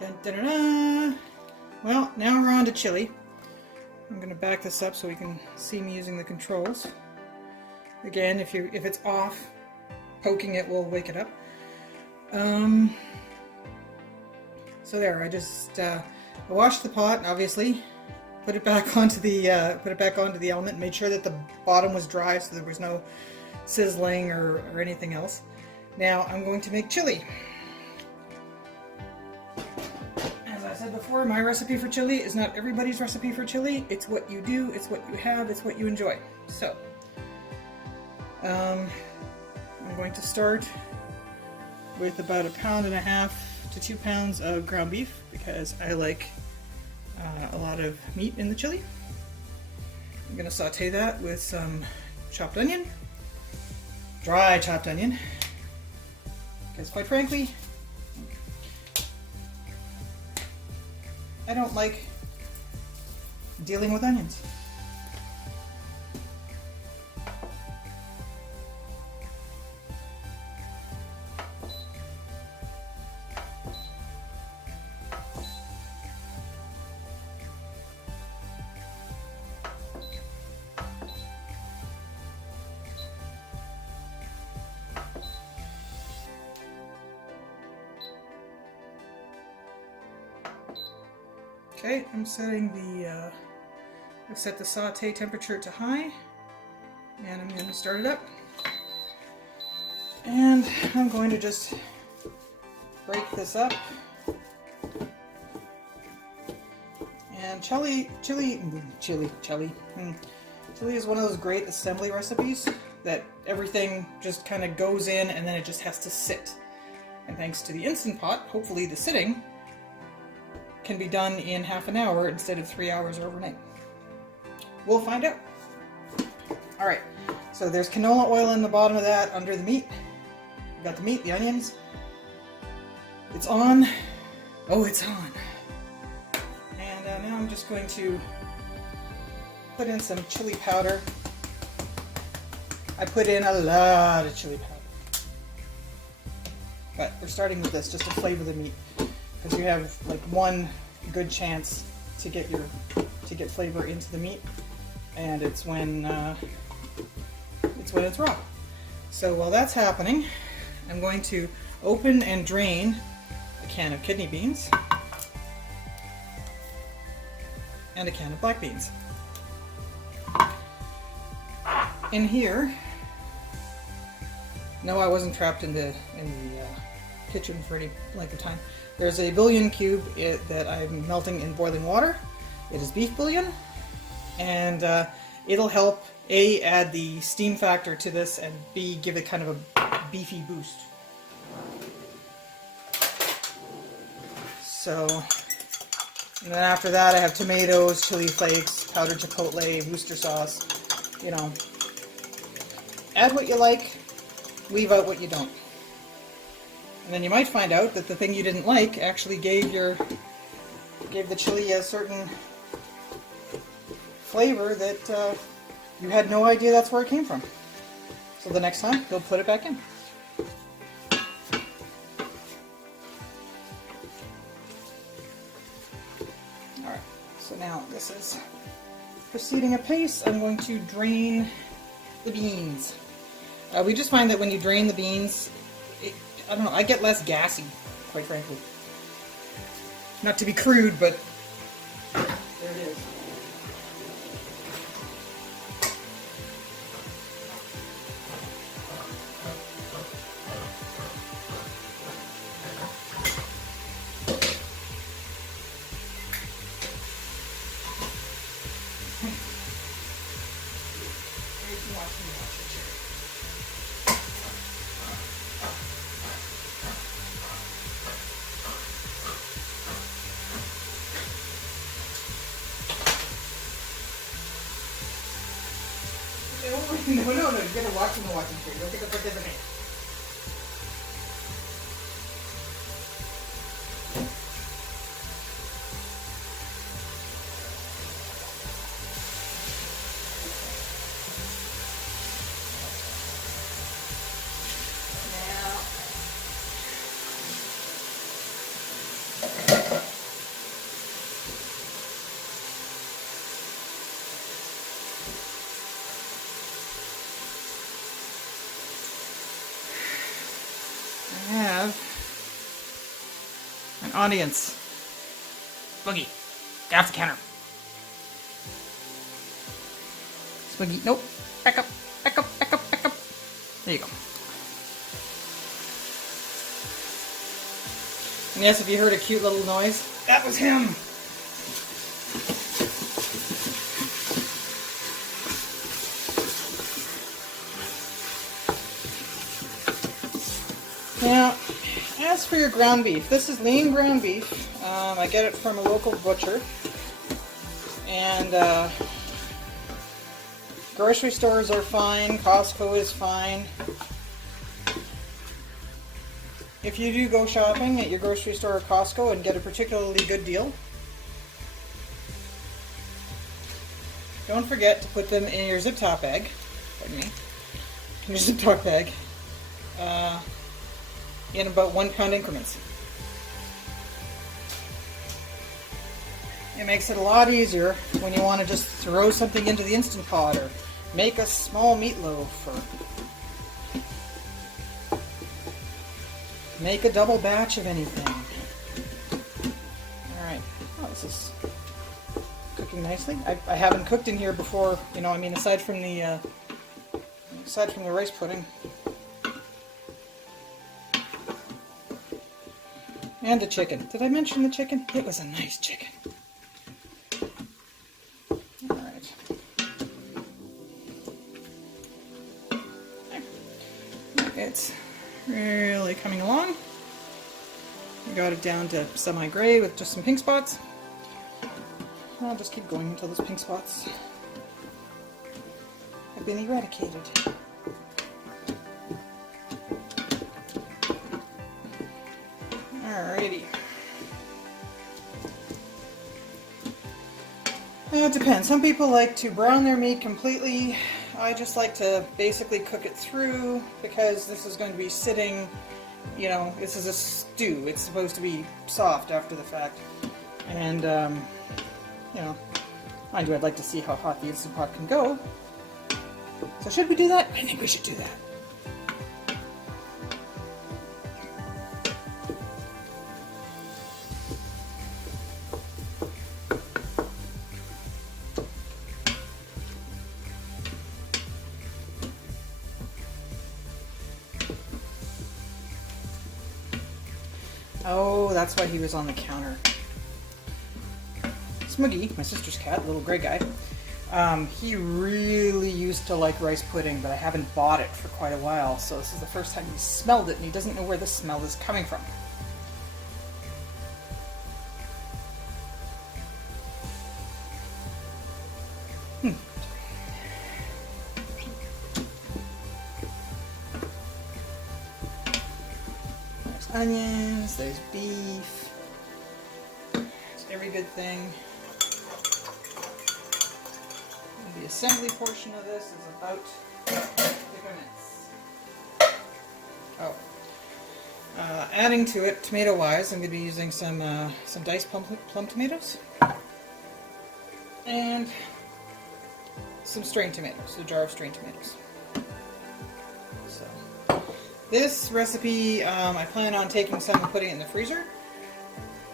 Dun, dun, dun, dun. Well, now we're on to chili. I'm going to back this up so you can see me using the controls. Again, if it's off, poking it will wake it up. So there, I just I washed the pot, obviously, put it back onto the element, made sure that the bottom was dry so there was no sizzling or anything else. Now I'm going to make chili. As I said before, my recipe for chili is not everybody's recipe for chili. It's what you do, it's what you have, it's what you enjoy. So I'm going to start with about 1.5 pounds to 2 pounds of ground beef because I like a lot of meat in the chili. I'm going to saute that with some chopped onion, dry chopped onion, because quite frankly, I don't like dealing with onions. Okay, I'm setting I've set the saute temperature to high, and I'm going to start it up. And I'm going to just break this up. And chili is one of those great assembly recipes that everything just kind of goes in and then it just has to sit. And thanks to the Instant Pot, hopefully the sitting can be done in half an hour instead of 3 hours or overnight. We'll find out. Alright, so there's canola oil in the bottom of that under the meat. We've got the meat, the onions. It's on. Oh, it's on. And now I'm just going to put in some chili powder. I put in a lot of chili powder. But we're starting with this just to flavor the meat, because you have like one good chance to get flavor into the meat, and it's when it's raw. So while that's happening, I'm going to open and drain a can of kidney beans and a can of black beans. In here, no, I wasn't trapped in the kitchen for any length of time. There's a bouillon cube that I'm melting in boiling water. It is beef bouillon, and it'll help A, add the steam factor to this, and B, give it kind of a beefy boost. So, and then after that I have tomatoes, chili flakes, powdered chipotle, Worcester sauce, you know. Add what you like, leave out what you don't. And then you might find out that the thing you didn't like actually gave the chili a certain flavor that you had no idea that's where it came from. So the next time, you'll put it back in. Alright, so now this is proceeding apace. I'm going to drain the beans. We just find that when you drain the beans, I don't know, I get less gassy, quite frankly. Not to be crude, but there it is. No, you gotta watch in the watching tree. Don't get the participate. Now, Audience. Boogie, get off the counter. Boogie, nope. Back up, back up, back up, back up. There you go. And yes, if you heard a cute little noise, that was him. Now, as for your ground beef, this is lean ground beef. I get it from a local butcher. And grocery stores are fine. Costco is fine. If you do go shopping at your grocery store or Costco and get a particularly good deal, don't forget to put them in your zip top bag. Pardon me. In your zip top bag. In about 1 pound increments. It makes it a lot easier when you want to just throw something into the Instant Pot or make a small meatloaf or make a double batch of anything. Alright, oh, this is cooking nicely. I haven't cooked in here before, you know, I mean, aside from the rice pudding. And the chicken. Did I mention the chicken? It was a nice chicken. Alright. It's really coming along. I got it down to semi-gray with just some pink spots. I'll just keep going until those pink spots have been eradicated. Alrighty. Now it depends. Some people like to brown their meat completely. I just like to basically cook it through because this is going to be sitting, you know, this is a stew. It's supposed to be soft after the fact. And, you know, mind you, I'd like to see how hot the Instant Pot can go. So should we do that? I think we should do that. Oh, that's why he was on the counter. Smuggy, my sister's cat, little gray guy, he really used to like rice pudding, but I haven't bought it for quite a while, so this is the first time he smelled it, and he doesn't know where the smell is coming from. There's onions, there's beef, there's every good thing. The assembly portion of this is about 50 minutes. Oh. Adding to it, tomato-wise, I'm going to be using some diced plum tomatoes. And some strained tomatoes, a jar of strained tomatoes. So, this recipe, I plan on taking some and putting it in the freezer.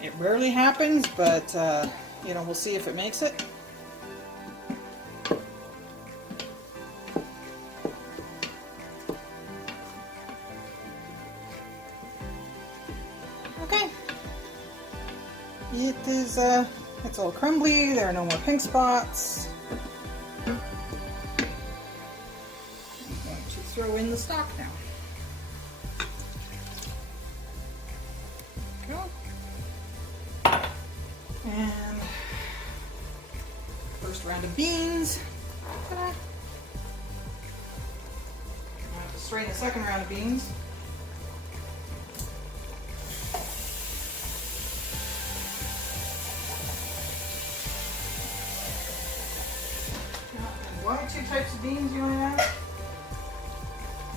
It rarely happens, but, you know, we'll see if it makes it. Okay. It is, it's all crumbly, there are no more pink spots. I'm going to throw in the stock now. There we go. And first round of beans. Ta-da. I have to strain the second round of beans. Why 2 types of beans, you want to ask?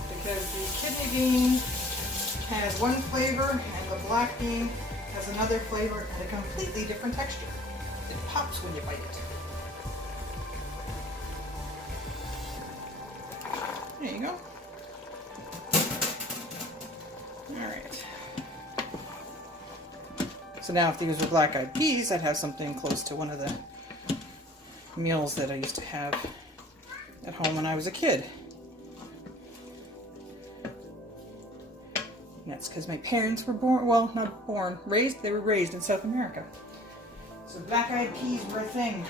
Because the kidney bean has one flavor and the black bean has another flavor and a completely different texture. It pops when you bite it. There you go. Alright. So now if these were black-eyed peas, I'd have something close to one of the meals that I used to have at home when I was a kid. And that's because my parents were born, well, not born, raised, they were raised in South America. So black-eyed peas were a thing.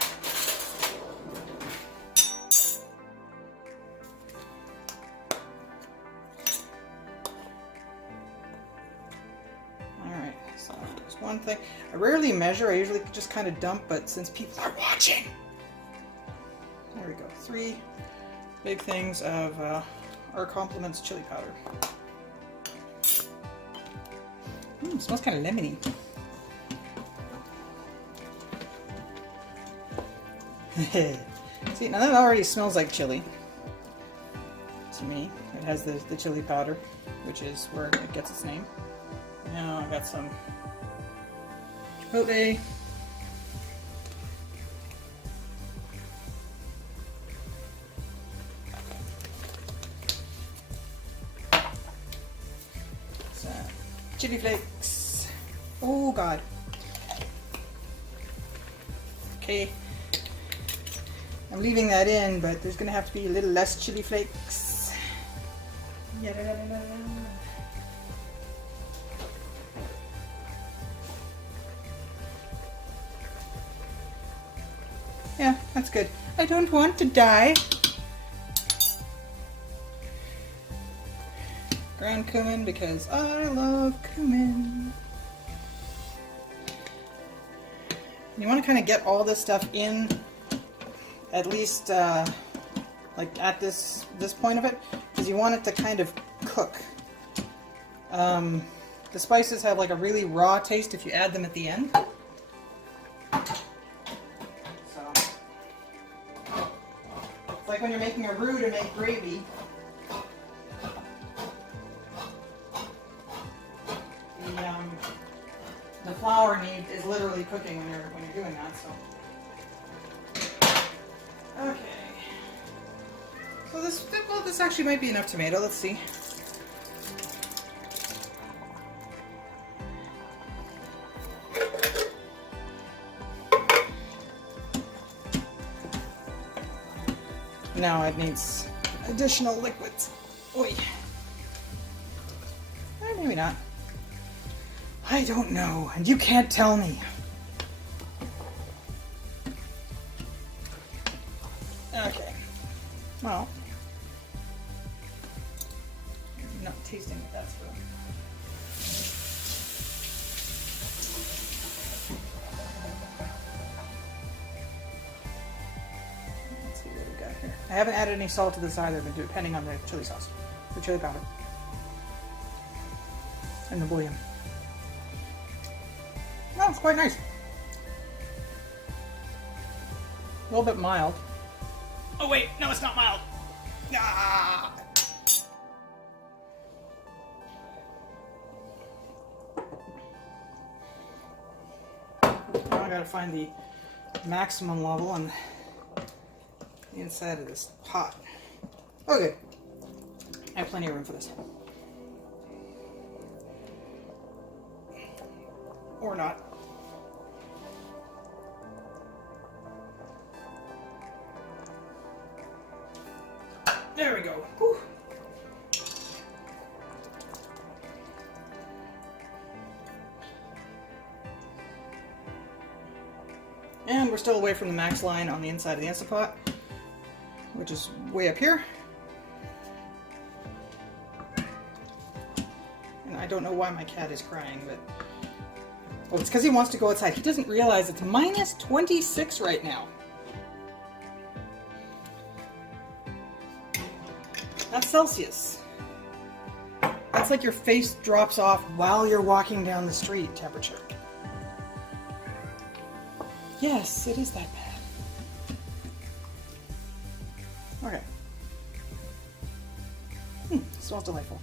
Alright, so there's one thing. I rarely measure, I usually just kind of dump, but since people are watching, there we go. 3 big things of our compliments chili powder. It smells kind of lemony. See, now that already smells like chili to me. It has the chili powder, which is where it gets its name. Now I got some chipotle. Some chili flakes. Oh God. Okay. I'm leaving that in, but there's going to have to be a little less chili flakes. Yeah, that's good. I don't want to die. Ground cumin because I love cumin. You want to kind of get all this stuff in at least like at this point of it, because you want it to kind of cook. The spices have like a really raw taste if you add them at the end. So it's like when you're making a roux to make gravy. The flour is literally cooking when you're doing that. So. Okay. So this actually might be enough tomato. Let's see. Now it needs additional liquids. Oi. Maybe not. I don't know, and you can't tell me. Okay. Well, I'm not tasting what that's for. Let's see what we got here. I haven't added any salt to this either, but depending on the chili sauce, the chili powder, and the bouillon. Oh, it's quite nice. A little bit mild. Oh wait, no, it's not mild. Ah! Now I gotta find the maximum level on the inside of this pot. Okay, I have plenty of room for this. Or not. There we go. Whew. And we're still away from the max line on the inside of the Instant Pot, which is way up here. And I don't know why my cat is crying, but oh, it's because he wants to go outside. He doesn't realize it's minus 26 right now. That's Celsius. That's like your face drops off while you're walking down the street temperature. Yes, it is that bad. Okay. Smells delightful.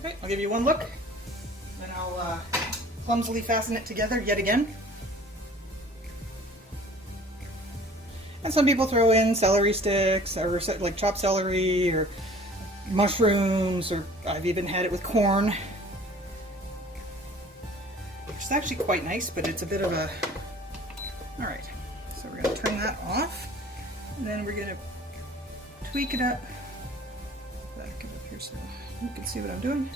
Okay, I'll give you one look. Then I'll clumsily fasten it together yet again. And some people throw in celery sticks, or like chopped celery, or mushrooms, or I've even had it with corn. actually quite nice, but it's a bit of a... All right, so we're going to turn that off, and then we're going to tweak it up. Back it up here so you can see what I'm doing.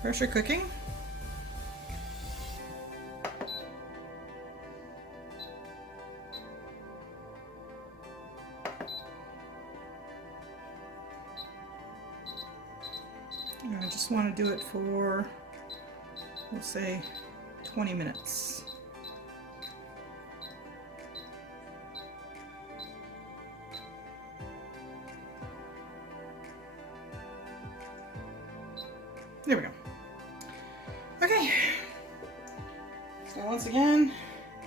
Pressure cooking. I just want to do it for, we'll say, 20 minutes. There we go. Okay. So once again,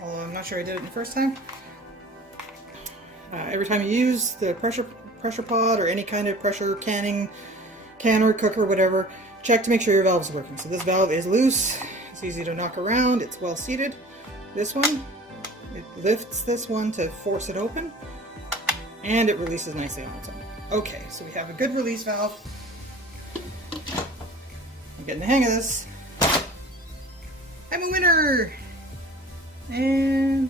although I'm not sure I did it the first time, every time you use the pressure pot or any kind of pressure canner, cooker, whatever, check to make sure your valve is working. So this valve is loose. It's easy to knock around. It's well seated. This one, it lifts this one to force it open, and it releases nicely on its own. Okay, so we have a good release valve. I'm getting the hang of this. I'm a winner! And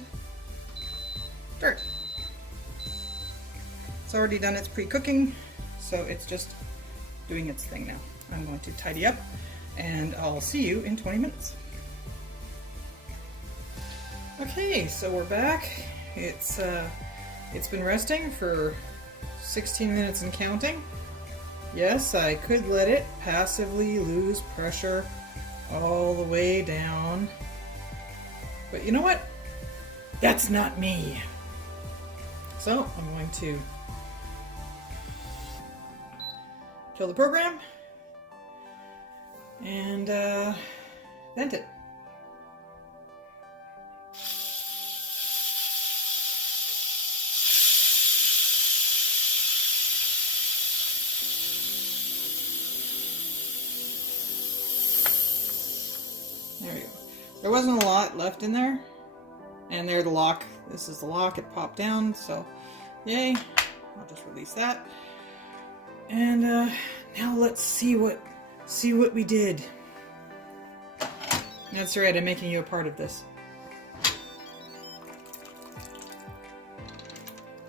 start. It's already done its pre-cooking, so it's just doing its thing now. I'm going to tidy up, and I'll see you in 20 minutes. Okay, so we're back. It's been resting for 16 minutes and counting. Yes, I could let it passively lose pressure all the way down. But you know what? That's not me. So I'm going to kill the program and vent it. There we go. There wasn't a lot left in there. And there's the lock. This is the lock. It popped down, so yay. I'll just release that. And now let's see what we did. That's right, I'm making you a part of this.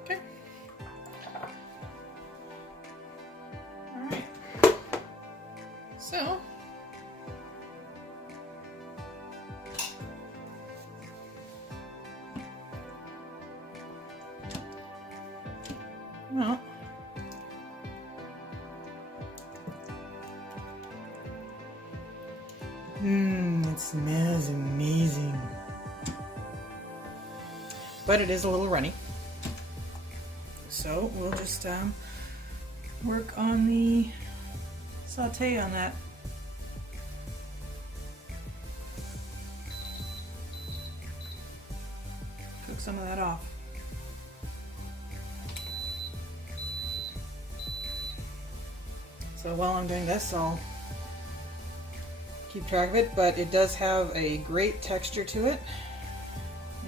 Okay. Alright. So well, it smells amazing. But it is a little runny. So we'll just work on the saute on that. Cook some of that off. So while I'm doing this, I'll keep track of it, but it does have a great texture to it.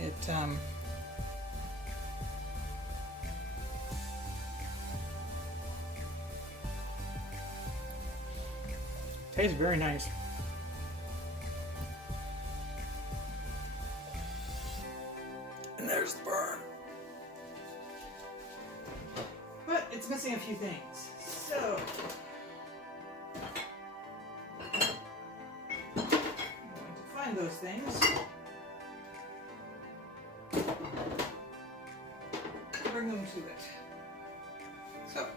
It tastes very nice. And there's the burn. But it's missing a few things. So those things. Bring them to it. So,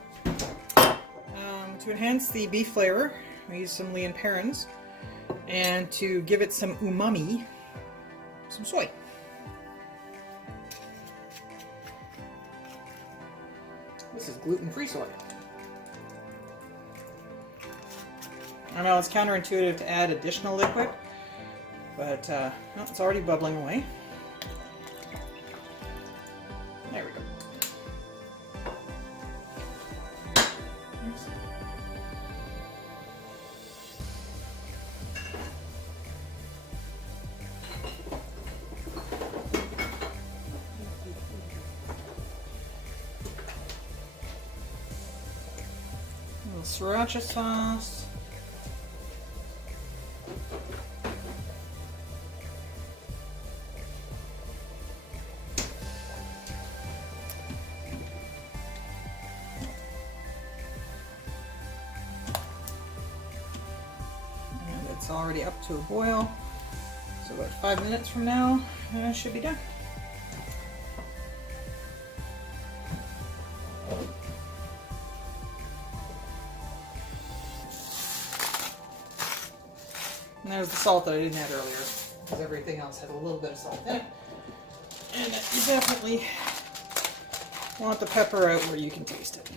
to enhance the beef flavor, we use some Leon Perrins, and to give it some umami, some soy. This is gluten-free soy. I know it's counterintuitive to add additional liquid, but well, it's already bubbling away. There we go. A little sriracha sauce. already up to a boil. So about 5 minutes from now, it should be done. And there's the salt that I didn't add earlier, because everything else had a little bit of salt in it. And you definitely want the pepper out where you can taste it.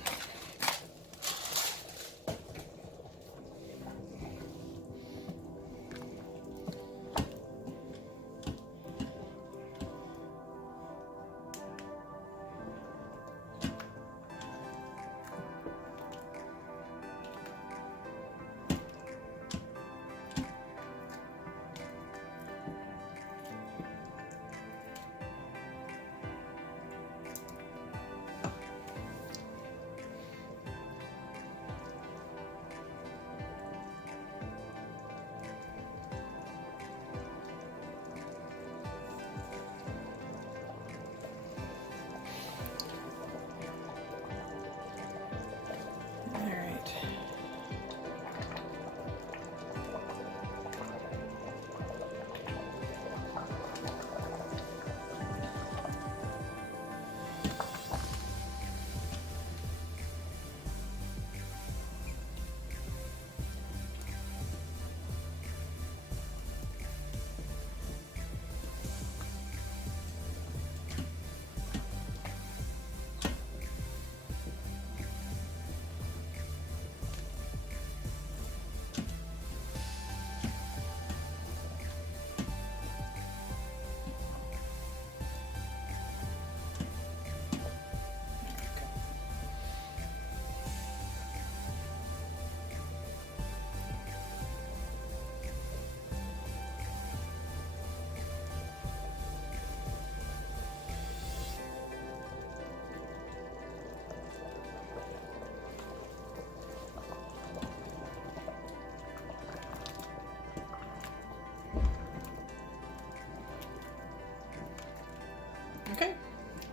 Okay,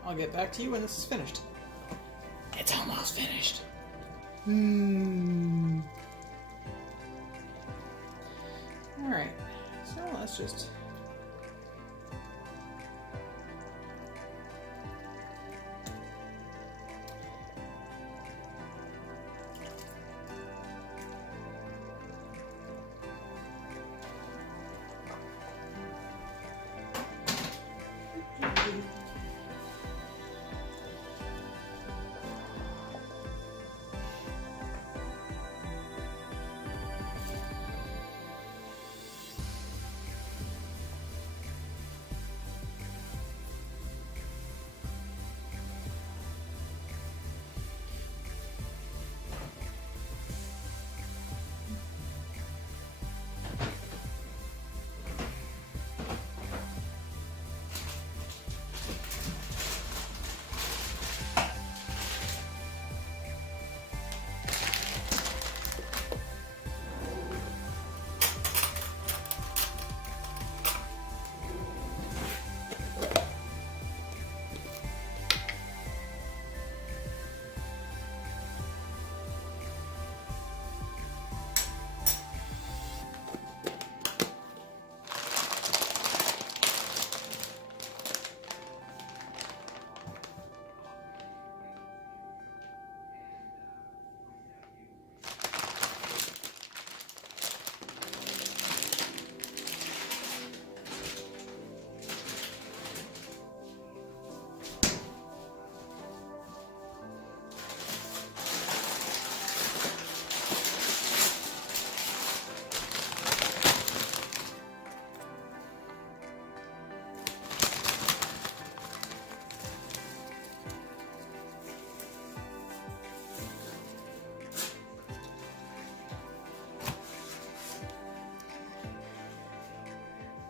I'll get back to you when this is finished. It's almost finished. Alright, so let's just...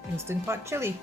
Instant pot chili.